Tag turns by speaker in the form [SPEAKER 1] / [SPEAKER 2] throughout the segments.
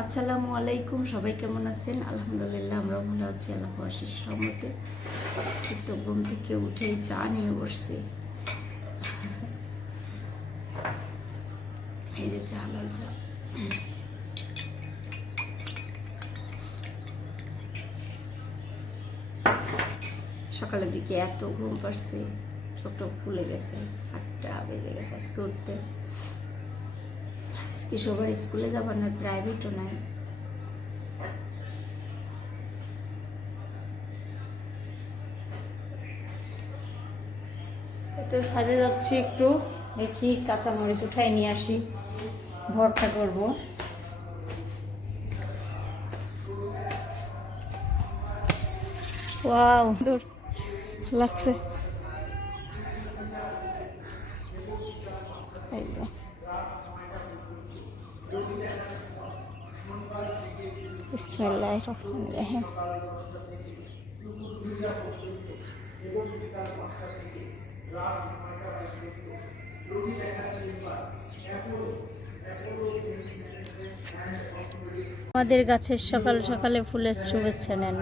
[SPEAKER 1] আসসালামু আলাইকুম, সবাই কেমন আছেন? আলহামদুলিল্লাহ আমরা ভালো আছি, আল্লাহ আশিস তো ঘুম থেকে উঠেই চা নিয়ে বসছি। এই যে চা, লাল চা। সকালের দিকে এত ঘুম পাচ্ছে ছোট ফুলে গেছে, আটটা বেজে গেছে আজকে উঠতে। আজকে সবার স্কুলে যাবার না প্রাইভেটও নাই তো ছাদে যাচ্ছি একটু, দেখি কাঁচামরিচ উঠাই নিয়ে আসি ভরটা করব। ওয়াও লাগছে এই যে আমাদের গাছের সকাল সকালে ফুলের শুভেচ্ছা নেন।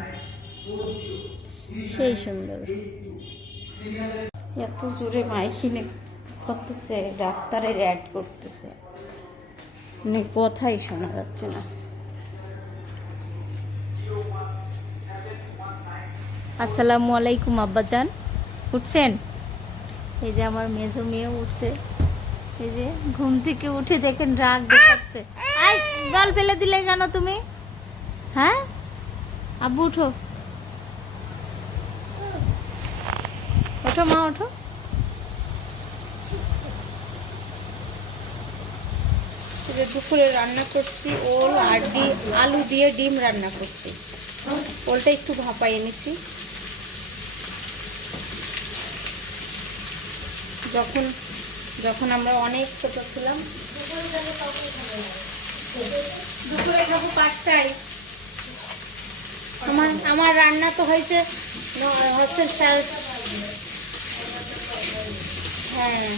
[SPEAKER 1] সেই সুন্দর। এত জোরে মাইকিনে করতেছে, ডাক্তারের অ্যাড করতেছে। মানে কথাই শোনা যাচ্ছে না। আসসালামু আলাইকুম, আব্বাজান। উঠছেন? এই যে আমার মেজো মেয়ে উঠছে। এই যে ঘুম থেকে উঠে দেখেন রাগ দেখাচ্ছে। আই জল ফেলে দিলে কেন তুমি। হ্যাঁ? আব্বু, উঠো। ওঠো মা, ওঠো। দুপুরে রান্না করছি, ওল, আর আলু দিয়ে ডিম রান্না করছি। ওলটা একটু ভাপাই এনেছি। যখন যখন আমরা অনেক ছোট ছিলাম, দুপুরে খাব পাঁচটায়। আমার আমার রান্না তো হয়েছে হচ্ছে হ্যাঁ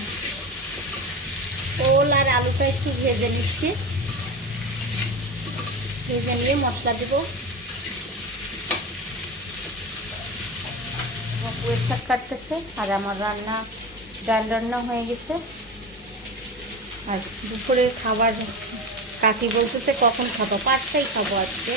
[SPEAKER 1] ওল আর আলুটা একটু ভেজে নিচ্ছি। ভেজে নিয়ে মশলা দেবো। শাক কাটতেছে, আর আমার রান্না ডাল রান্না হয়ে গেছে। আর দুপুরে খাবার কাকি বলতেছে কখন খাব? পাঁচটাই খাব আজকে।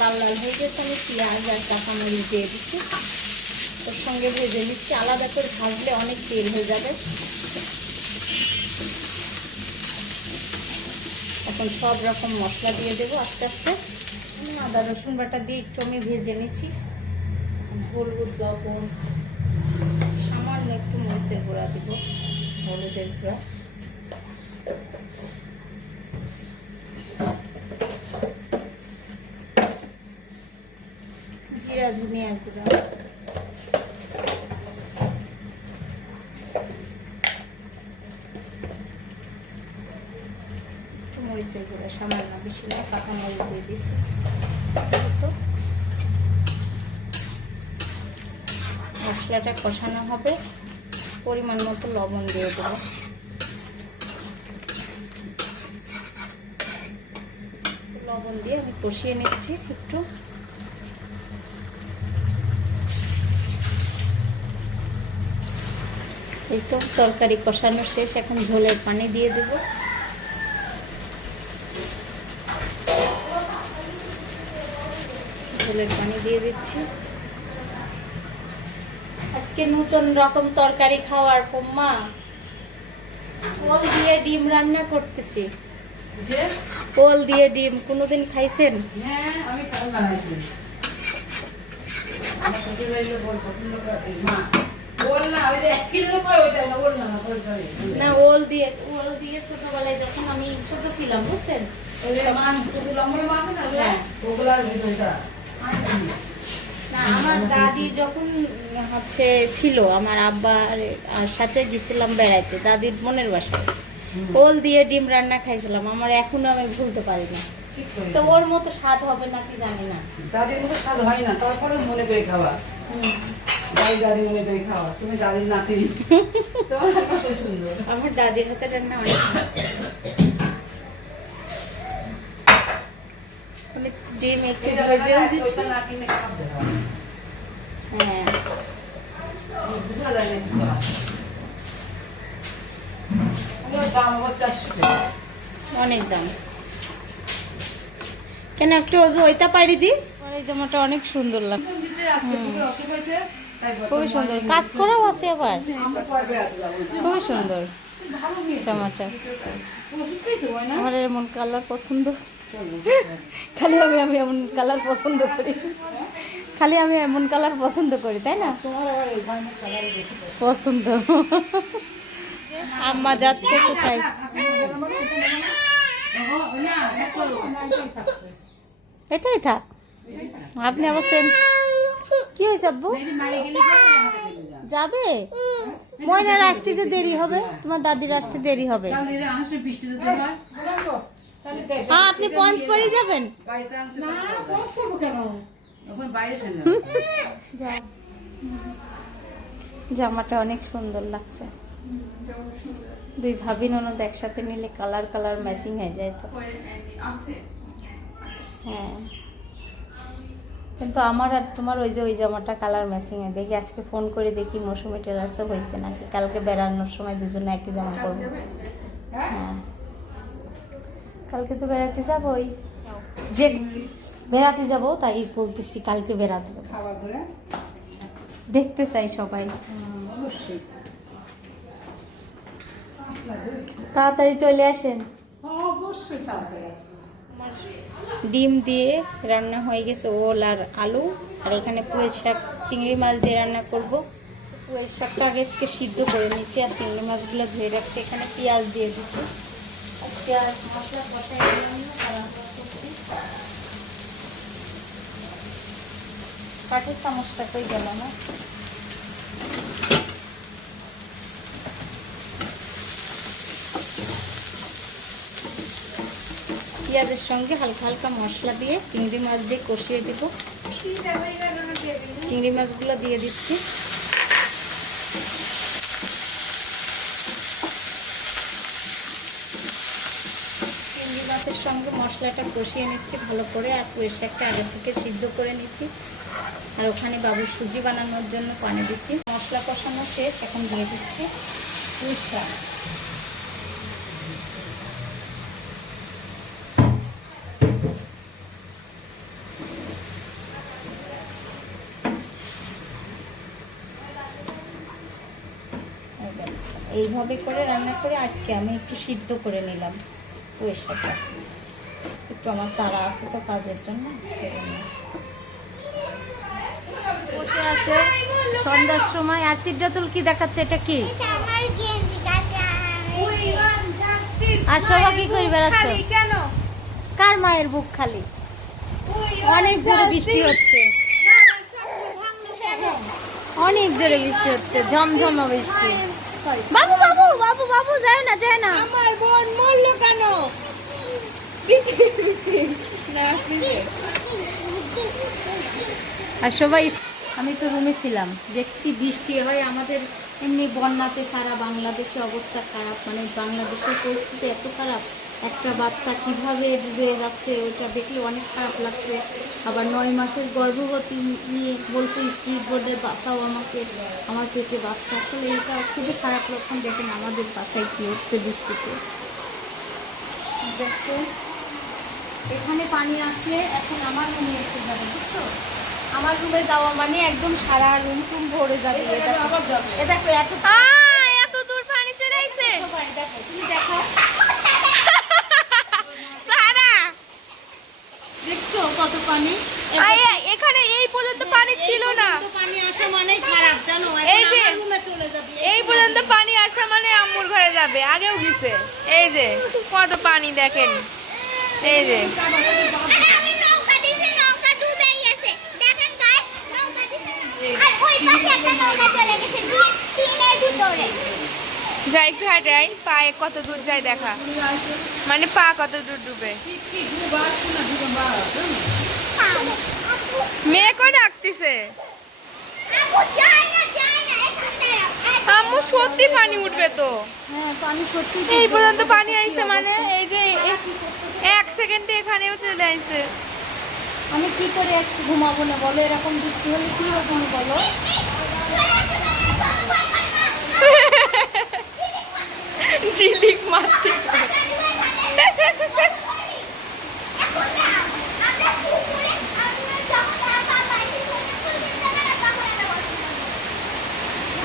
[SPEAKER 1] লাল লাল হয়ে গেছে, আমি পেঁয়াজ আর কাঁচামরিচ দিয়ে দিচ্ছি। সঙ্গে ভেজে নিচ্ছি। আলাদা করে ভাজলে অনেক তেল হয়ে যাবে। এখন সব রকম মশলা দিয়ে দেবো আস্তে আস্তে। আদা, রসুন বাটা দিয়ে একটু আমি ভেজে নিচ্ছি। হলুদ, লবণ, সামান্য একটু মরিচের গুঁড়া দেবো, হলুদের গুঁড়া। জিরা ধনিয়ার গুঁড়া একটু মরিচের গুঁড়া সামান্য বেশি না, কাঁচা মরিচ দিয়ে দিয়েছি। মশলাটা কষানো হবে, পরিমাণ মতো লবণ দিয়ে দেবো। লবণ দিয়ে আমি কষিয়ে নিচ্ছি একটু। এই তো তরকারি কষানো শেষ, এখন ঝোলের পানি দিয়ে দেব। ঝোলের পানি দিয়ে দিচ্ছি। আজকে নতুন রকম তরকারি খাওয়ার মা ওল দিয়ে ডিম রান্না করতেছি। ওল দিয়ে ডিম কোনোদিন খাইছেন?
[SPEAKER 2] হ্যাঁ আমি বানাইছি। না
[SPEAKER 1] ওল দিয়ে ওল দিয়ে ছোটবেলায় যখন আমি ছোট ছিলাম বুঝছেন?
[SPEAKER 2] মাছ ওগুলা?
[SPEAKER 1] আমার দাদি যখন হচ্ছে ছিল আমার আব্বার আর সাথে গেছিলাম বেড়াইতে দাদির মনের বাসায়। ওল দিয়ে ডিম রান্না খাইছিলাম আমার এখনও আমি ভুলতে পারি না। তো ওর মতো স্বাদ হবে নাকি জানি না।
[SPEAKER 2] দাদির মতো স্বাদ হয় না তারপরে মনে করে খাওয়া। দাদি দাদি মনে করে খাওয়া তুমি দাদির নাতি। তোমার সুন্দর।
[SPEAKER 1] আমার দাদির হাতে রান্না অনেক ভালো। আমি ডিম একটু ভেজেও দিচ্ছি। হ্যাঁ। অনেক দাম। কেন একটু ওজো ওইটা পারি দি? এই জামাটা অনেক সুন্দর লাগে
[SPEAKER 2] দিতে যাচ্ছে খুবই
[SPEAKER 1] সুন্দর। কাজ করাও আছে আবার। খুবই সুন্দর জামাটা। আমার এমন কালার পছন্দ। খালি আমি আমি এমন কালার পছন্দ করি। খালি আমি এমন কালার পছন্দ করি, তাই না? পছন্দ। আম্মা যাচ্ছে কোথায়? এটাই থাক। আপনি আবার সেন কি হয়েছে আব্বু? যাবে? ময়নার আসতে যে দেরি হবে, তোমার দাদির আসতে দেরি হবে। হ্যাঁ আপনি পঞ্চ পরে যাবেন। জামাটা অনেক সুন্দর লাগছে। দুই ভাবি ননদ একসাথে নিলে কালার কালার ম্যাচিং হয়ে যায় তো। হ্যাঁ। কিন্তু আমার আর তোমার ওই যে ওই জামাটা কালার ম্যাচিং হয় দেখি আজকে ফোন করে দেখি মৌসুমি টেলার্সে হয়েছে নাকি? কালকে বেড়ানোর সময় দুজনে একই জামা পরবো। হ্যাঁ। কালকে তো বেড়াতে যাবোই। যে বেড়াতে যাব তাই বলতেছি কালকে বেড়াতে যাব। দেখতে চাই সবাই। তাড়াতাড়ি চলে আসেন। ডিম দিয়ে রান্না হয়ে গেছে ওল আর আলু। আর এখানে পুঁই শাক চিংড়ি মাছ দিয়ে রান্না করব। পুঁই শাকটা আগে আজকে সিদ্ধ করে নিয়েছি আর চিংড়ি মাছগুলো ধুয়ে রাখছি। এখানে পেঁয়াজ দিয়ে দিচ্ছি আজকে মশলা বসাই দিলাম করছি। কাঠের চামচটা কই গেল না পেঁয়াজের সঙ্গে হালকা হালকা মশলা দিয়ে চিংড়ি মাছ দিয়ে কষিয়ে দেব। চিংড়ি মাছগুলো দিয়ে দিচ্ছি চিংড়ি মাছের সঙ্গে মশলাটা কষিয়ে নিচ্ছি ভালো করে আর পুঁই শাকটা আগে থেকে সিদ্ধ করে নিচ্ছি। আর ওখানে বাবু সুজি বানানোর জন্য পানি দিচ্ছি। মশলা কষানো শেষ, এখন দিয়ে দিচ্ছি পুঁই শাক এইভাবে করে রান্না করে আজকে আমি একটু সিদ্ধ করে নিলাম পুঁই একটু আমার তাড়া আছে তো কাজের জন্য। বসে আছে। সন্ধ্যার সময় আর সিদ্ধাতুল কি দেখাচ্ছে? এটা কি? আর সবাই কি করে বেড়াচ্ছে? কার মায়ের বুক খালি? অনেক জোরে বৃষ্টি হচ্ছে। অনেক জোরে বৃষ্টি হচ্ছে ঝমঝমা বৃষ্টি। বাবু বাবু বাবু বাবু যায় না যায় না।
[SPEAKER 3] আমার বোন মরলো কেন?
[SPEAKER 1] আর সবাই আমি তো রুমে ছিলাম। দেখছি বৃষ্টি হয়, আমাদের এমনি বন্যাতে সারা বাংলাদেশে অবস্থা খারাপ। মানে বাংলাদেশের পরিস্থিতি এত খারাপ, একটা বাচ্চা কীভাবে ডুবে যাচ্ছে ওটা দেখলে অনেক খারাপ লাগছে। আবার নয় মাসের গর্ভবতী নিয়ে বলছে স্পিড বোর্ডে বাসাও আমাকে, আমার পেটে বাচ্চা। আসলে এটা খুবই খারাপ লক্ষণ। দেখেন আমাদের বাসায় কী হচ্ছে বৃষ্টিতে। দেখো। এখানে পানি আসলে এখন আমার রুমে এসে যাবে বুঝছ? আমার রুমে যাওয়া মানে একদম সারা রুম টুম ভরে যাবে। এ দেখো এত
[SPEAKER 3] এত দূর পানি চলে আইছে।
[SPEAKER 1] দেখো তুমি দেখো।
[SPEAKER 3] সারা।
[SPEAKER 1] দেখছ কত পানি?
[SPEAKER 3] এখানে এই পর্যন্ত পানি ছিল না।
[SPEAKER 1] পানি আসা মানেই খারাপ জানো?
[SPEAKER 3] এই যে,
[SPEAKER 1] রুমে চলে যাবে
[SPEAKER 3] এই পর্যন্ত পানি আসা মানে আম্মুর ঘরে যাবে আগেও গেছে। এই যে কত পানি দেখেন। এই যে। যাই, একটু হাঁটে আই পায়ে কত দূর যায় দেখা। মানে পা কত দূর ডুবে। মেয়েকেও ডাকতেছে
[SPEAKER 4] আপু যায় না যায় না এখানে
[SPEAKER 3] আম্মু সত্যি পানি উঠবে তো।
[SPEAKER 1] হ্যাঁ পানি সত্যি
[SPEAKER 3] এই পর্যন্ত পানি আইছে মানে এই যে এক সেকেন্ডে এখানেও চলে আইছে।
[SPEAKER 1] আমি কি করে একটু ঘুমাবো না বলো? এরকম বৃষ্টি হলে কি হবে বলো?
[SPEAKER 3] ঝিলিক মারতে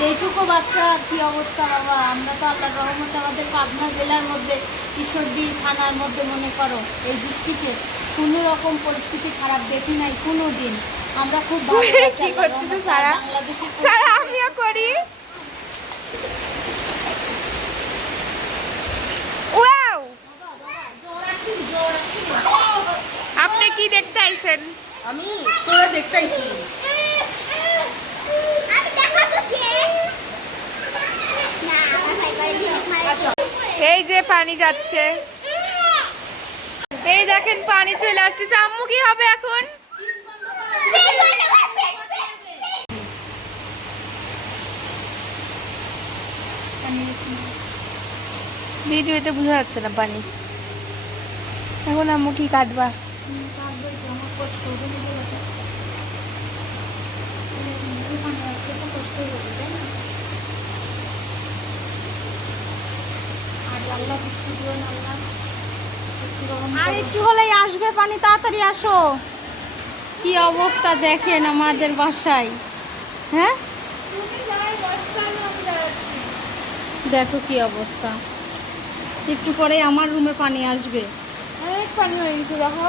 [SPEAKER 1] এইটুকু বাচ্চা কি অবস্থা বাবা? আমরা তো আল্লাহর রহমতে আমাদের পাবনা জেলার মধ্যে ঈশ্বরদী থানার মধ্যে মনে করো এই বৃষ্টিতে কোনো রকম পরিস্থিতি খারাপ দেখি নাই কোনো দিন আমরা খুব।
[SPEAKER 3] সারা?
[SPEAKER 1] বাংলাদেশের
[SPEAKER 3] আমিও করি। আপনি কি দেখতে আইছেন?
[SPEAKER 2] আমি তোরা দেখতে আইছি
[SPEAKER 4] আমি দেখাচ্ছি না আমার ভাই বাড়ি মারা
[SPEAKER 3] এই যে পানি যাচ্ছে। এই দেখেন পানি চলে আসতেছে। আম্মু কি হবে এখন? ভিডিওতে বোঝা যাচ্ছে না পানি। এখন আম্মু কি কাটবা?
[SPEAKER 1] আর একটু হলেই আসবে পানি তাড়াতাড়ি আসো। কি অবস্থা দেখেন আমাদের বাসায় হ্যাঁ? দেখো কি অবস্থা। একটু পরে আমার রুমে পানি আসবে।
[SPEAKER 3] অনেক পানি হয়ে গেছে দেখো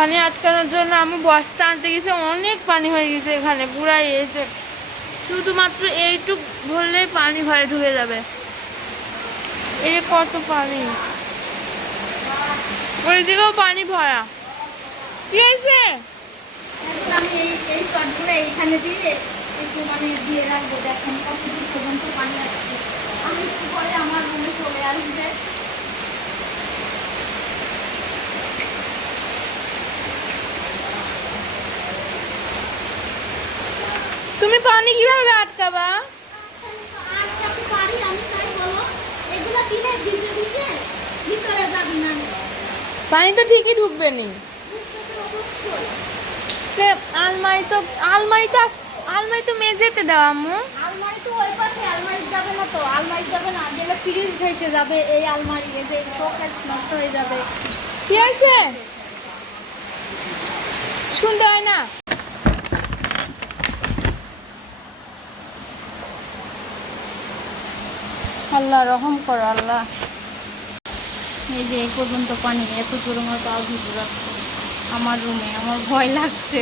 [SPEAKER 3] পানি আটকানোর জন্য আমি বস্তা আনতে গেছি, অনেক পানি হয়ে গেছে এখানে, পুরাই এসে শুধুমাত্র এইটুক ভরলেই পানি ঘরে ঢুকে যাবে। এই কত পানি? ওই দিকেও পানি ভরা। কি হয়েছে?
[SPEAKER 1] মানে দিয়ে রাখব, দেখেন পানি আসছে। আমি পরে আমার রুমে চলে আসবে।
[SPEAKER 3] তুমি পানি কীভাবে আটকাবা? পানি তো ঠিকই ঢুকবে নি। আলমারি তো আলমারি তো আলমারি তো মেঝেতে দেওয়া আম্মু।
[SPEAKER 1] আলমারি তো ওই পাশে আলমারি যাবে না তো আলমারি যাবে না গেলে ফ্রিজ ভেসে যাবে এই আলমারি এই যে শোকেস নষ্ট হয়ে যাবে।
[SPEAKER 3] কি হয়েছে? শুনতে হয় না।
[SPEAKER 1] আল্লাহ, রহম করো আল্লাহ। এই যে এই পর্যন্ত পানি, এত জোর পা ভিজে যাচ্ছে। আমার রুমে, আমার ভয় লাগছে।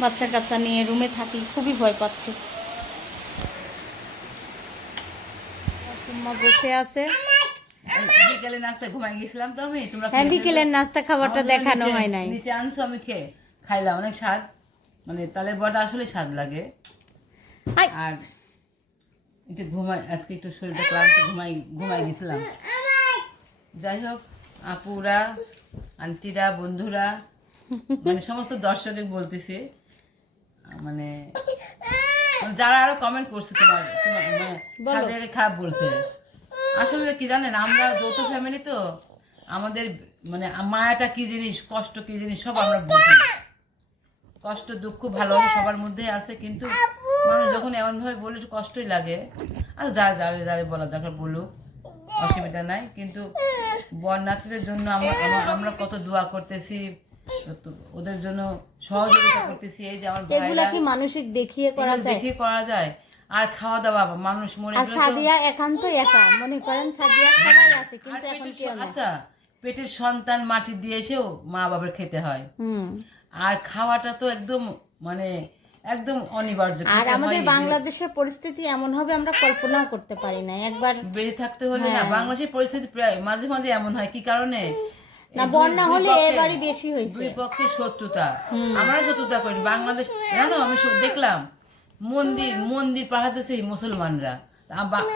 [SPEAKER 1] বাচ্চা কাচ্চা নিয়ে রুমে থাকি, খুবই ভয় পাচ্ছি। বসে আছে।
[SPEAKER 2] বিকেলে নাস্তা ঘুমাই গেছিলাম তো আমি তোমরা
[SPEAKER 1] হ্যাঁ বিকেলের নাস্তা খাবারটা দেখানো হয় নাই।
[SPEAKER 2] নিচে আনছো আমি খেয়ে খাইলাম অনেক স্বাদ। মানে তালের আসলে স্বাদ লাগে। আর একটু ঘুমাই আজকে একটু শরীরটা ক্লান্ত ঘুমাই ঘুমাই গেছিলাম। যাই হোক আপুরা আন্টিরা বন্ধুরা মানে সমস্ত দর্শকের বলতেছে মানে যারা আরও কমেন্ট করছে তোমার তোমার মানে খারাপ বলছে। আসলে কি জানেন আমরা যৌথ ফ্যামিলি তো আমাদের মানে মায়াটা কি জিনিস কষ্ট কি জিনিস সব আমরা বুঝি। কষ্ট দুঃখ ভালোবাসা সবার মধ্যে আছে কিন্তু মানুষ যখন এমন ভাবে বলে কষ্টই লাগে আর যা যারে যারে বলা দরকার বলুক অসুবিধা নাই কিন্তু বন্যার্থীদের জন্য আমরা আমরা- কত দোয়া করতেছি ওদের জন্য সহযোগিতা করতেছি এই যে আমার
[SPEAKER 1] এগুলা
[SPEAKER 2] ভাইরা
[SPEAKER 1] কি মানসিক দেখিয়ে করা যায়?
[SPEAKER 2] দেখে করা যায়। আর খাওয়া দাওয়া মানুষ মরে
[SPEAKER 1] আর
[SPEAKER 2] তো-
[SPEAKER 1] সাদিয়া একান্তই একা। মনে করেন সাদিয়া সবাই আছে কিন্তু এখন কেউ
[SPEAKER 2] আচ্ছা পেটের সন্তান মাটি দিয়ে এসেও মা বাবার খেতে হয়।
[SPEAKER 1] হুম।
[SPEAKER 2] আর খাওয়াটা তো একদম মানে একদম অনিবার্য
[SPEAKER 1] আর আমাদের বাংলাদেশের পরিস্থিতি এমন হবে আমরা কল্পনাও করতে পারি না। একবার
[SPEAKER 2] বেঁচে থাকতে হলে
[SPEAKER 1] হ্যাঁ।
[SPEAKER 2] না বাংলাদেশের পরিস্থিতি প্রায় মাঝে মাঝে এমন হয় কি কারণে?
[SPEAKER 1] না বন্যা হলে এবারই বেশি হয়েছে।
[SPEAKER 2] দুই পক্ষের শত্রুতা। আমরা শত্রুতা করি বাংলাদেশ জানো আমি দেখলাম মন্দির মন্দির পাহাড়তেছে এই মুসলমানরা।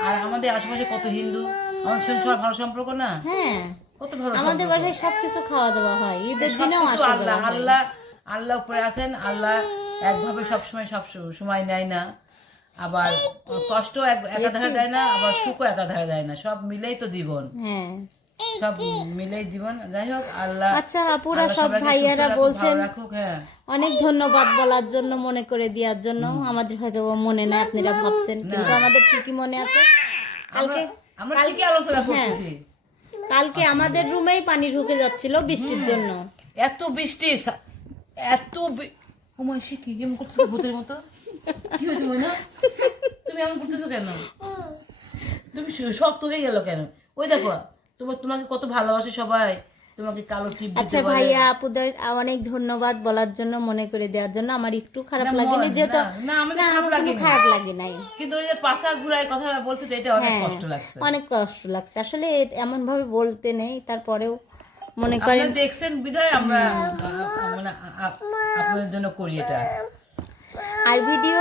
[SPEAKER 2] আর আমাদের আশেপাশে কত হিন্দু? আমাদের সঙ্গে সবার ভালো সম্পর্ক না?
[SPEAKER 1] হ্যাঁ।
[SPEAKER 2] কত ভালো
[SPEAKER 1] আমাদের বাসায় সবকিছু খাওয়া দাওয়া হয়। ঈদের দিনেও
[SPEAKER 2] আল্লাহ আল্লাহ আল্লাহ উপরে আছেন আল্লাহ একভাবে সবসময় সব সময় নেয় না। আবার কষ্ট এক- একাধারে দেয় না আবার সুখও একাধারে দেয় না। সব মিলেই তো জীবন।
[SPEAKER 1] হ্যাঁ।
[SPEAKER 2] সব মিলেই জীবন। যাই হোক আল্লাহ
[SPEAKER 1] আচ্ছা আপুরা সব ভাইয়ারা বলছেন
[SPEAKER 2] হ্যাঁ।
[SPEAKER 1] অনেক ধন্যবাদ বলার জন্য মনে করে দেওয়ার জন্য। আমাদের হয়তো মনে নাই আপনারা ভাবছেন কিন্তু আমাদের ঠিকই মনে আছে।
[SPEAKER 2] আমরা আমরা ঠিকই আলোচনা
[SPEAKER 1] হ্যাঁ।
[SPEAKER 2] করতেছি।
[SPEAKER 1] কালকে আমাদের রুমেই পানি ঢুকে যাচ্ছিল বৃষ্টির জন্য।
[SPEAKER 2] এত বৃষ্টি এত বি- ও মা, সে কি এমন করতেছো ভূতের মতো? কি হয়েছে ময়না তুমি এমন করতেছো কেন? তুমি শক্ত হয়ে গেল কেন? ওই দেখো তোমার তোমাকে কত ভালোবাসে সবাই। তোমাকে কালো টিপ
[SPEAKER 1] আচ্ছা ভাইয়া আপুদের অনেক ধন্যবাদ বলার জন্য মনে করে দেওয়ার জন্য। আমার একটু খারাপ
[SPEAKER 2] না,
[SPEAKER 1] লাগেনি
[SPEAKER 2] মন-
[SPEAKER 1] যেহেতু
[SPEAKER 2] না, না, আমাদের খারাপ
[SPEAKER 1] আমার কোনো খারাপ লাগে নাই।
[SPEAKER 2] কিন্তু ওই যে পাশা ঘুরায় কথা বলছে তো এটা অনেক
[SPEAKER 1] হ্যাঁ
[SPEAKER 2] কষ্ট লাগছে।
[SPEAKER 1] অনেক কষ্ট লাগছে। আসলে এমন ভাবে বলতে নেই তারপরেও মনে করেন
[SPEAKER 2] দেখছেন বিধায় আমরা মানে আপনাদের জন্য করি এটা।
[SPEAKER 1] আর ভিডিও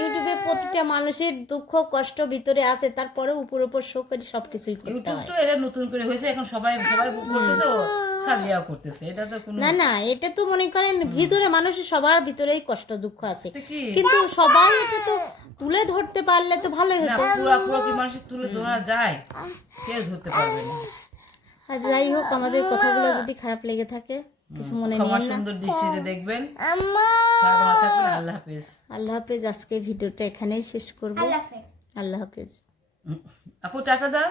[SPEAKER 1] ইউটিউবে প্রতিটা মানুষের দুঃখ কষ্ট ভিতরে আছে তারপরে উপর উপর শো করে সবকিছুই করতে
[SPEAKER 2] ইউটিউব
[SPEAKER 1] হয়।
[SPEAKER 2] তো এটা নতুন করে হয়েছে এখন সবাই সবাই করতেছে সাদিয়াও করতেছে এটা তো কোনো
[SPEAKER 1] না না এটা তো মনে করেন ভিতরে মানুষের সবার ভিতরেই কষ্ট দুঃখ আছে। কিন্তু সবাই এটা তো তুলে ধরতে পারলে তো ভালোই হতো।
[SPEAKER 2] পুরা পুরো কি মানুষের তুলে ধরা যায়? কেউ ধরতে পারবে না।
[SPEAKER 1] আর যাই হোক আমাদের কথাগুলো যদি খারাপ লেগে থাকে কিছু মনে নিয়ে
[SPEAKER 2] সুন্দর দৃষ্টিতে দেখবেন। আল্লাহ হাফেজ।
[SPEAKER 1] আল্লাহ হাফেজ আজকে ভিডিওটা এখানেই শেষ করব। আল্লাহ হাফেজ।
[SPEAKER 2] আপু টাটা দাও।